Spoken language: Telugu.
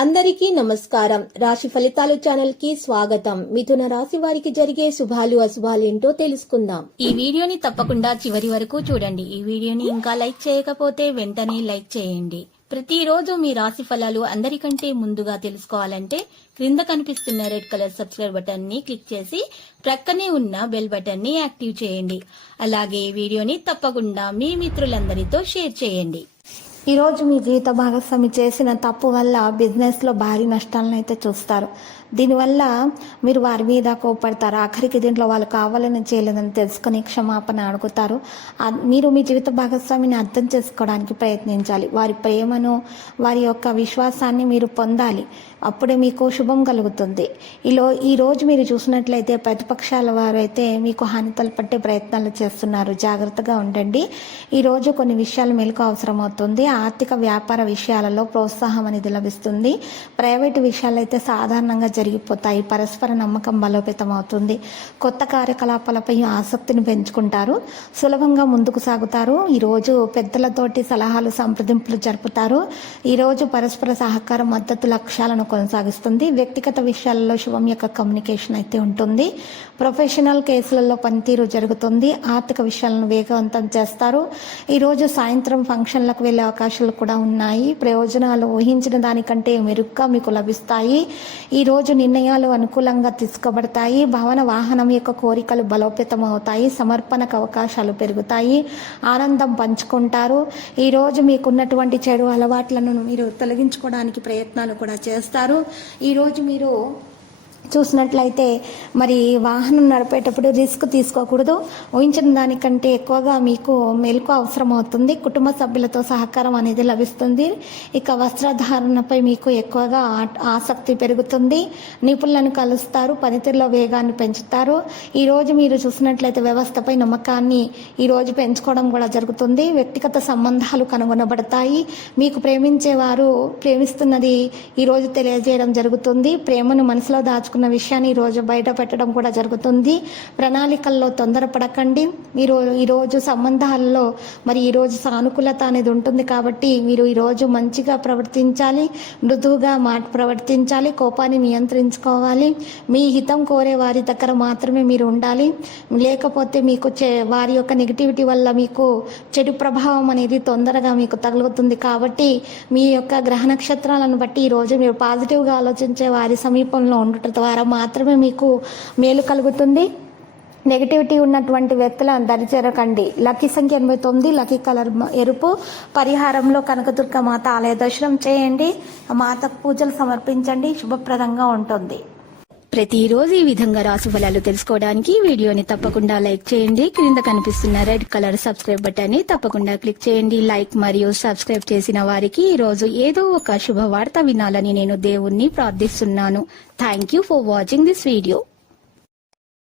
అందరికీ నమస్కారం. రాశి ఫలితాలు ఛానల్ కి స్వాగతం. మిథున రాశి వారికి జరిగే శుభాలు అశుభాలు ఏంటో తెలుసుకుందాం. ఈ వీడియోని తప్పకుండా చివరి వరకు చూడండి. ఈ వీడియోని ఇంకా లైక్ చేయకపోతే వెంటనే లైక్ చేయండి. ప్రతిరోజు మీ రాశి ఫలాలు అందరికంటే ముందుగా తెలుసుకోవాలంటే క్రింద కనిపిస్తున్న రెడ్ కలర్ సబ్స్క్రైబ్ బటన్ ని క్లిక్ చేసి ప్రక్కనే ఉన్న బెల్ బటన్ ని యాక్టివ్ చేయండి. అలాగే ఈ వీడియోని తప్పకుండా మీ మిత్రులందరితో షేర్ చేయండి. ఈరోజు మీ జీవిత భాగస్వామి చేసిన తప్పు వల్ల బిజినెస్లో భారీ నష్టాలను అయితే చూస్తారు. దీనివల్ల మీరు వారి మీద కోపడతారు. ఆఖరికి దీంట్లో వాళ్ళు కావాలని చేయలేదని తెలుసుకుని క్షమాపణ అడుగుతారు. మీరు మీ జీవిత భాగస్వామిని అర్థం చేసుకోవడానికి ప్రయత్నించాలి. వారి ప్రేమను, వారి యొక్క విశ్వాసాన్ని మీరు పొందాలి. అప్పుడే మీకు శుభం కలుగుతుంది. ఈరోజు మీరు చూసినట్లయితే ప్రతిపక్షాల వారైతే మీకు హాని తలపట్టే ప్రయత్నాలు చేస్తున్నారు. జాగ్రత్తగా ఉండండి. ఈరోజు కొన్ని విషయాలు మెలకు అవసరం అవుతుంది. ఆర్థిక వ్యాపార విషయాలలో ప్రోత్సాహం అనేది లభిస్తుంది. ప్రైవేటు విషయాలు అయితే సాధారణంగా జరిగిపోతాయి. పరస్పర నమ్మకం బలోపేతం అవుతుంది. కొత్త కార్యకలాపాలపై ఆసక్తిని పెంచుకుంటారు. సులభంగా ముందుకు సాగుతారు. ఈరోజు పెద్దలతోటి సలహాలు సంప్రదింపులు జరుపుతారు. ఈరోజు పరస్పర సహకార మద్దతు లక్ష్యాలను కొనసాగిస్తుంది. వ్యక్తిగత విషయాలలో శుభం యొక్క కమ్యూనికేషన్ అయితే ఉంటుంది. ప్రొఫెషనల్ కేసులలో పనితీరు జరుగుతుంది. ఆర్థిక విషయాలను వేగవంతం చేస్తారు. ఈరోజు సాయంత్రం ఫంక్షన్లకు వెళ్లే అవకాశాలు కూడా ఉన్నాయి. ప్రయోజనాలు ఊహించిన దానికంటే మెరుగ్గా మీకు లభిస్తాయి. ఈరోజు నిర్ణయాలు అనుకూలంగా తీసుకోబడతాయి. భవన వాహనం యొక్క కోరికలు బలోపేతం అవుతాయి. సమర్పణకు అవకాశాలు పెరుగుతాయి. ఆనందం పంచుకుంటారు. ఈరోజు మీకున్నటువంటి చెడు అలవాట్లను మీరు తొలగించుకోవడానికి ప్రయత్నాలు కూడా చేస్తారు. ఈరోజు మీరు చూసినట్లయితే మరి వాహనం నడిపేటప్పుడు రిస్క్ తీసుకోకూడదు. ఊహించిన దానికంటే ఎక్కువగా మీకు మెలకు అవసరం అవుతుంది. కుటుంబ సభ్యులతో సహకారం అనేది లభిస్తుంది. ఇక వస్త్రధారణపై మీకు ఎక్కువగా ఆసక్తి పెరుగుతుంది. నిపుణులను కలుస్తారు. పనితీరులో వేగాన్ని పెంచుతారు. ఈరోజు మీరు చూసినట్లయితే వ్యవస్థపై నమ్మకాన్ని ఈరోజు పెంచుకోవడం కూడా జరుగుతుంది. వ్యక్తిగత సంబంధాలు కనుగొనబడతాయి. మీకు ప్రేమించేవారు ప్రేమిస్తున్నది ఈరోజు తెలియజేయడం జరుగుతుంది. ప్రేమను మనసులో దాచుకున్న విషయాన్ని ఈరోజు బయట పెట్టడం కూడా జరుగుతుంది. ప్రణాళికల్లో తొందరపడకండి. మీరు ఈరోజు సంబంధాల్లో మరి ఈరోజు సానుకూలత అనేది ఉంటుంది. కాబట్టి మీరు ఈరోజు మంచిగా ప్రవర్తించాలి. మృదువుగా ప్రవర్తించాలి. కోపాన్ని నియంత్రించుకోవాలి. మీ హితం కోరే వారి దగ్గర మాత్రమే మీరు ఉండాలి. లేకపోతే మీకు వారి యొక్క నెగిటివిటీ వల్ల మీకు చెడు ప్రభావం అనేది తొందరగా మీకు తగులుతుంది. కాబట్టి మీ యొక్క గ్రహ నక్షత్రాలను బట్టి ఈరోజు మీరు పాజిటివ్గా ఆలోచించే వారి సమీపంలో ఉండటం ద్వారా మాత్రమే మీకు మేలు కలుగుతుంది. నెగిటివిటీ ఉన్నటువంటి వ్యక్తులను దరిచేరకండి. లక్కీ సంఖ్య 89, లక్కీ కలర్ ఎరుపు. పరిహారంలో కనకదుర్గ మాత ఆలయ దర్శనం చేయండి. మాతకు పూజలు సమర్పించండి. శుభప్రదంగా ఉంటుంది. ప్రతిరోజు ఈ విధంగా రాశి ఫలాలు తెలుసుకోవడానికి వీడియోని తప్పకుండా లైక్ చేయండి. క్రింద కనిపిస్తున్న రెడ్ కలర్ సబ్స్క్రైబ్ బటన్ ని తప్పకుండా క్లిక్ చేయండి. లైక్ మరియు సబ్స్క్రైబ్ చేసిన వారికి ఈ రోజు ఏదో ఒక శుభవార్త వినాలని నేను దేవుణ్ణి ప్రార్థిస్తున్నాను. Thank you for watching this video.